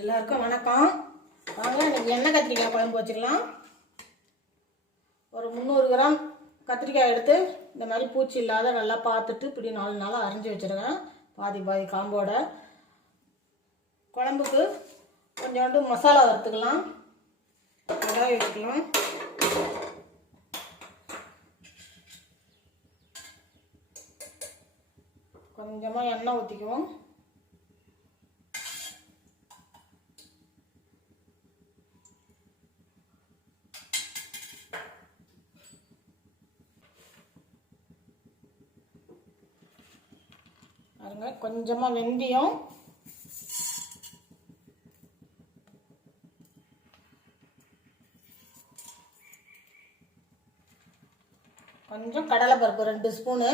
எல்லாருக்கும் வணக்கம். வாங்க இன்னைக்கு எண்ணெய் கத்திரிக்காய் குழம்பு வச்சுக்கலாம். ஒரு முந்நூறு கிராம் கத்திரிக்காய் எடுத்து இந்த மாதிரி பூச்சி இல்லாத நல்லா பார்த்துட்டு இப்படி நாலு நாளாக அரைஞ்சி வச்சுருக்கேன். பாதி பாதி காம்போட. குழம்புக்கு கொஞ்சோண்டு மசாலா வறுத்துக்கலாம். மிளகாய் வச்சுக்கலாம். கொஞ்சமாக எண்ணெய் ஊற்றிக்குவோம் பாருங்க கொஞ்சமாக வெந்தயம். கொஞ்சம் கடலைப்பருப்பு ரெண்டு ஸ்பூனு.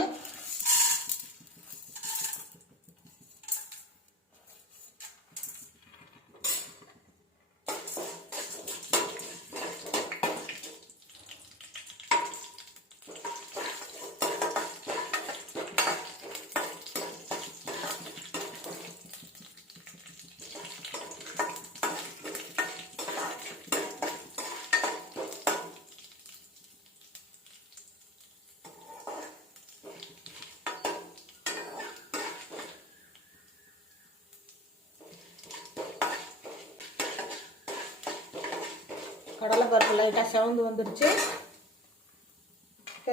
பருப்பு லைட்டாக செவந்து வந்துடுச்சு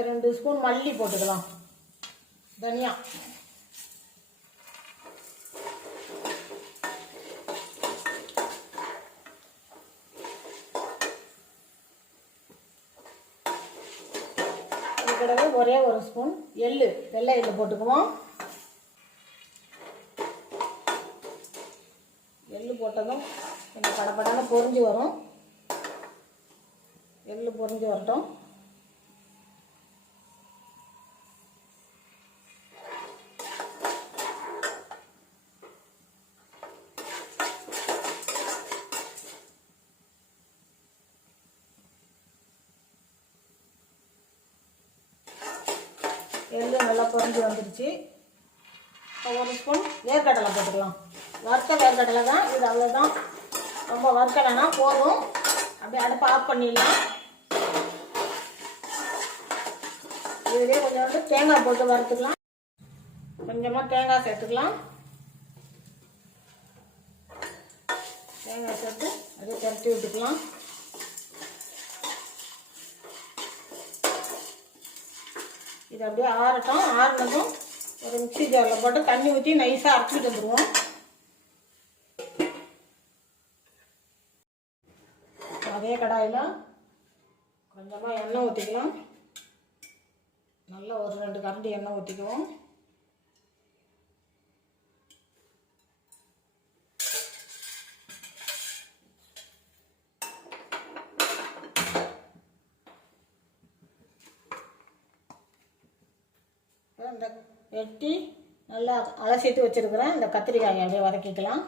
ரெண்டு ஸ்பூன் மல்லி போட்டுக்கலாம். தனியா. கூடவே ஒரே ஒரு ஸ்பூன் எள்ளு வெள்ளை எள்ளு போட்டுக்குவோம். எள்ளு போட்டதும் கொஞ்சம் படப்படான பொரிஞ்சு வரும். எள்ளு வரட்டும். எல்லாம் நல்லா பொரிஞ்சு வந்துடுச்சு ஒரு ஸ்பூன் வேர்க்கடலை போட்டுக்கலாம். வறுத்த வேர்க்கடலை தான். இது அவ்வளோதான் ரொம்ப வறுக்கலைன்னா போதும். அப்படியே அடுப்பை ஆஃப் பண்ணிடலாம். இதுலேயே வந்து தேங்காய் போட்டு வறுத்துக்கலாம். கொஞ்சமாக தேங்காய் சேர்த்துக்கலாம். தேங்காய் சேர்த்து அப்படியே திரட்டி விட்டுக்கலாம். இது அப்படியே ஆறட்டும். ஆறுனதும் ஒரு மிக்ஸி ஜாரில் போட்டு தண்ணி ஊற்றி நைஸாக அரைச்சிட்டு வந்துடுவோம் அதே கடாயில் கொஞ்சமாக எண்ணெய் ஊற்றிக்கலாம் நல்லா ஒரு ரெண்டு கரண்டி எண்ணெய் ஊற்றிக்குவோம் இந்த வெட்டி நல்லா அலசிட்டு வச்சுருக்குறேன் இந்த கத்திரிக்காயை அப்படியே வதக்கிக்கலாம்.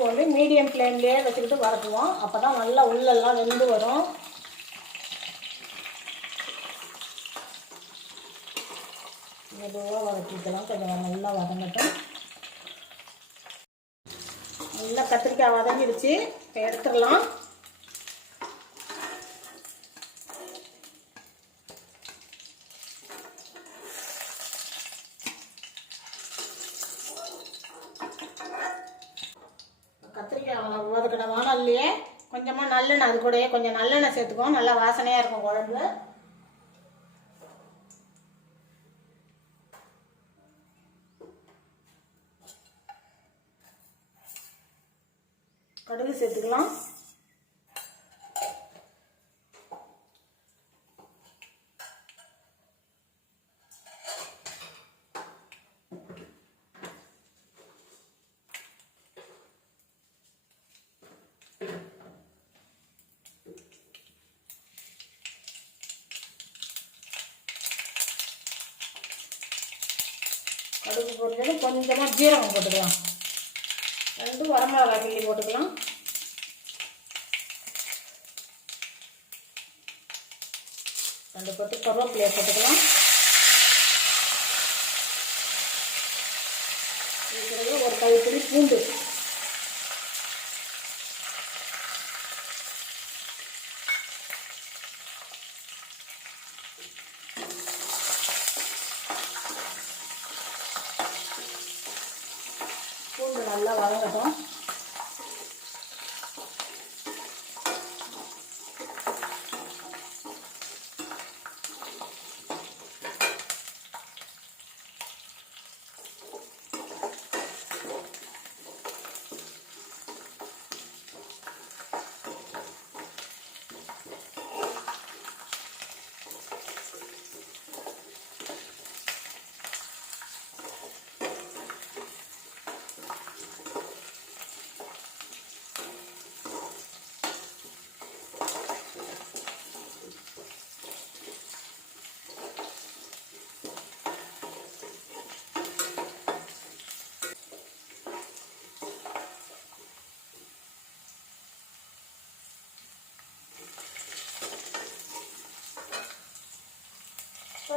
அடுப்பு வந்து மீடியம் ஃப்ளேம்லேயே வச்சுக்கிட்டு வதக்குவோம். அப்போ தான் நல்லா உள்ளெல்லாம் வெந்து வரும். மெதுவாக வதக்கிக்கலாம். கொஞ்சம் நல்லா வதங்கட்டும். நல்லா கத்திரிக்காய் வதங்கிடுச்சு. எடுத்துடலாம். கத்திரிக்காய் வதக்கின கொஞ்சமாக நல்லெண்ணெய் அது கூடயே கொஞ்சம் நல்லெண்ணெய் சேர்த்துக்குவோம் நல்லா வாசனையாக இருக்கும் குழம்பு கடுகு சேர்த்துக்கலாம் பொரிச்சது கொஞ்சமாக ஜீரகம் போட்டுக்கலாம். ரெண்டு வரமிளகா கிள்ளி போட்டுக்கலாம். ரெண்டு பத்து கருவேப்பிலையை போட்டுக்கலாம். ஒரு ஒரு கைப்பிடி பூண்டு நல்லா வதங்கட்டும்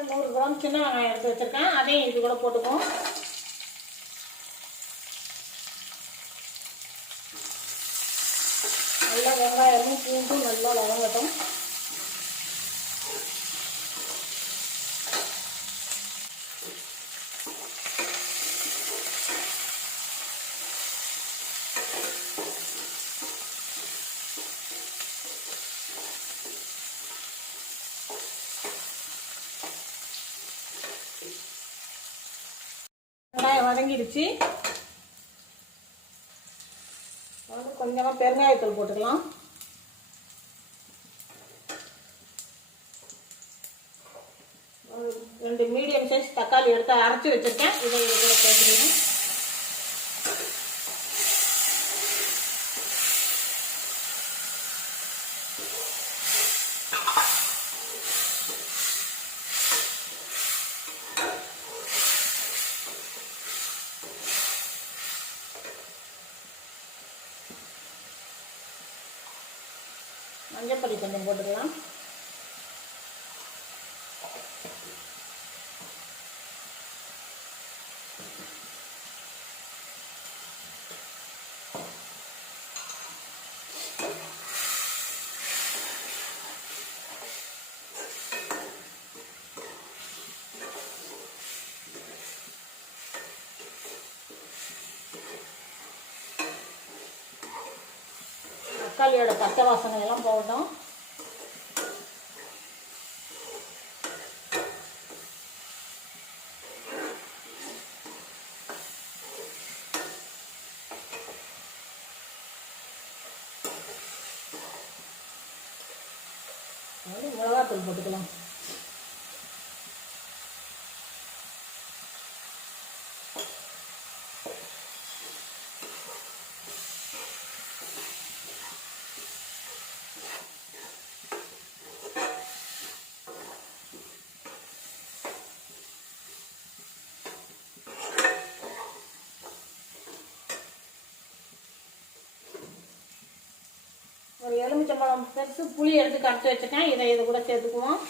நூறு கிராம் சின்ன வெங்காயம் எடுத்து வச்சுருக்கேன். அதையும் இது கூட போட்டுக்குவோம் நல்லா வெங்காயமும் பூண்டும் நல்லா வதங்கட்டும் வெங்காயம் வதங்கிடுச்சு வந்து கொஞ்சமாக பெருங்காயத்தூள் போட்டுக்கலாம். ரெண்டு மீடியம் சைஸ் தக்காளி எடுத்து அரைச்சி வச்சுருக்கேன். இதை இது கூட சேர்த்துக்கலாம் மஞ்சப்பொடி கொஞ்சம் போட்டுக்கலாம் தக்காளியோட பச்சை வாசனை எல்லாம் போகட்டும் அது மிளகாத்தூள் போட்டுக்கலாம் குழம்பு சேர்த்து பெருசு புளி எடுத்து கரைச்சி வச்சுட்டேன். இதை இது கூட சேர்த்துக்குவோம்.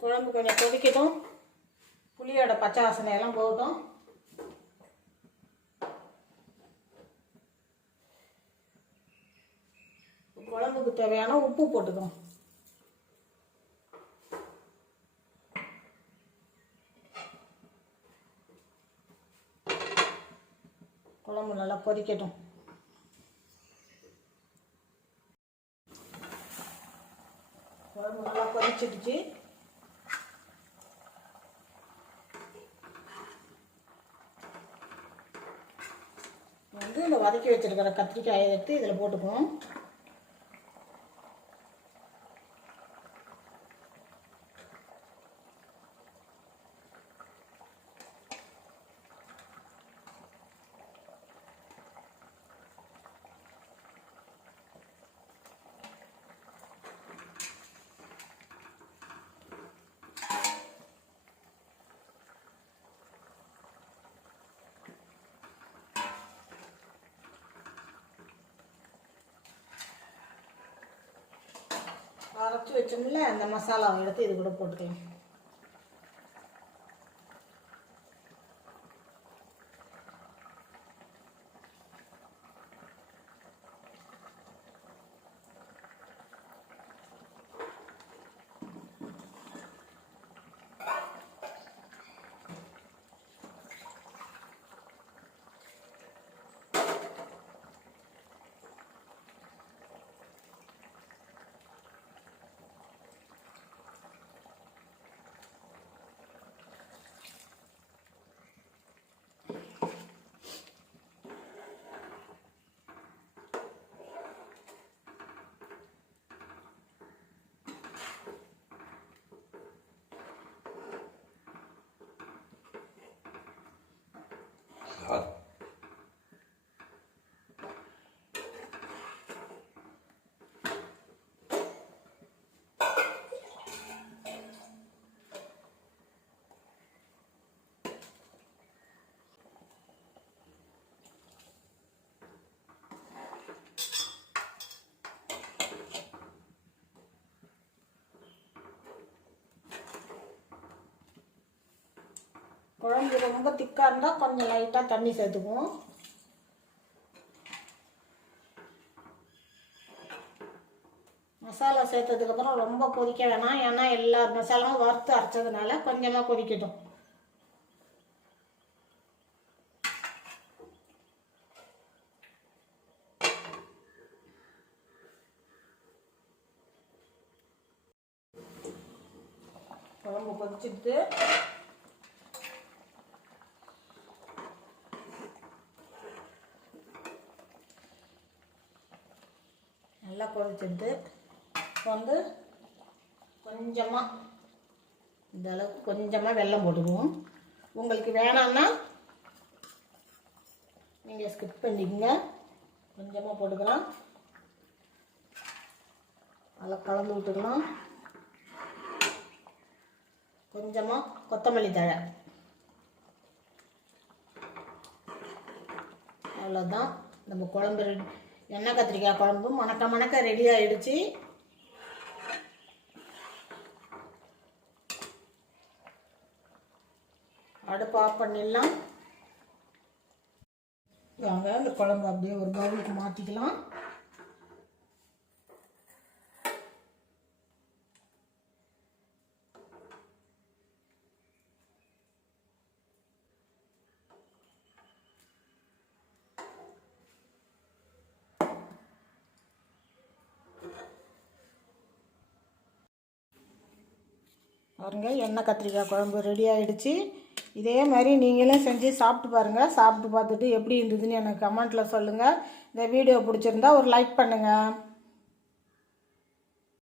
குழம்பு கொஞ்சம் கொதிக்கட்டும். புளியோட பச்சை வாசனை எல்லாம் போகட்டும். குழம்புக்கு தேவையான உப்பு போட்டுக்கணும். குழம்பு நல்லா கொதிக்கட்டும். குழம்பு நல்லா கொதிச்சிடுச்சு. வந்து இந்த வதக்கி வச்சிருக்கிற கத்திரிக்காயை எடுத்து இதில் போட்டுக்குவோம் அரைச்சி வச்சோம்ல அந்த மசாலாவை எடுத்து இது கூட போட்டுக்கலாம். God. குழம்பு ரொம்ப திக்காக இருந்தால் கொஞ்சம் லைட்டாக தண்ணி சேர்த்துக்குவோம். மசாலா சேர்த்ததுக்கப்புறம் ரொம்ப கொதிக்க வேணாம். ஏன்னா எல்லா மசாலாவும் வறுத்து அரைச்சதுனால கொஞ்சமாக கொதிக்கட்டும். குழம்பு கொதிச்சுட்டு நல்லா கொதிச்சிட்டு இப்போ வந்து கொஞ்சமாக இந்த அளவுக்கு கொஞ்சமாக வெள்ளம் போட்டுக்குவோம். உங்களுக்கு வேணாம்னா நீங்கள் ஸ்கிப் பண்ணிக்கங்க. கொஞ்சமாக போட்டுக்கலாம். நல்லா கலந்து விட்டுக்கலாம். கொஞ்சமாக கொத்தமல்லி தழை. அவ்வளோதான் நம்ம குழம்பு ரெடி எண்ணெய் கத்திரிக்காய் குழம்பு மணக்க மணக்க ரெடி ஆயிடுச்சு. அடுப்பு ஆஃப் பண்ணிடலாம். வாங்க இந்த குழம்பு அப்படியே ஒரு பவுலுக்கு மாற்றிக்கலாம் பாருங்க எண்ணெய் கத்திரிக்காய் குழம்பு ரெடி ஆகிடுச்சு இதே மாதிரி நீங்களும் செஞ்சு சாப்பிட்டு பாருங்கள் சாப்பிட்டு பார்த்துட்டு எப்படி இருந்ததுன்னு எனக்கு கமெண்ட்டில் சொல்லுங்கள் இந்த வீடியோ பிடிச்சிருந்தா ஒரு லைக் பண்ணுங்கள்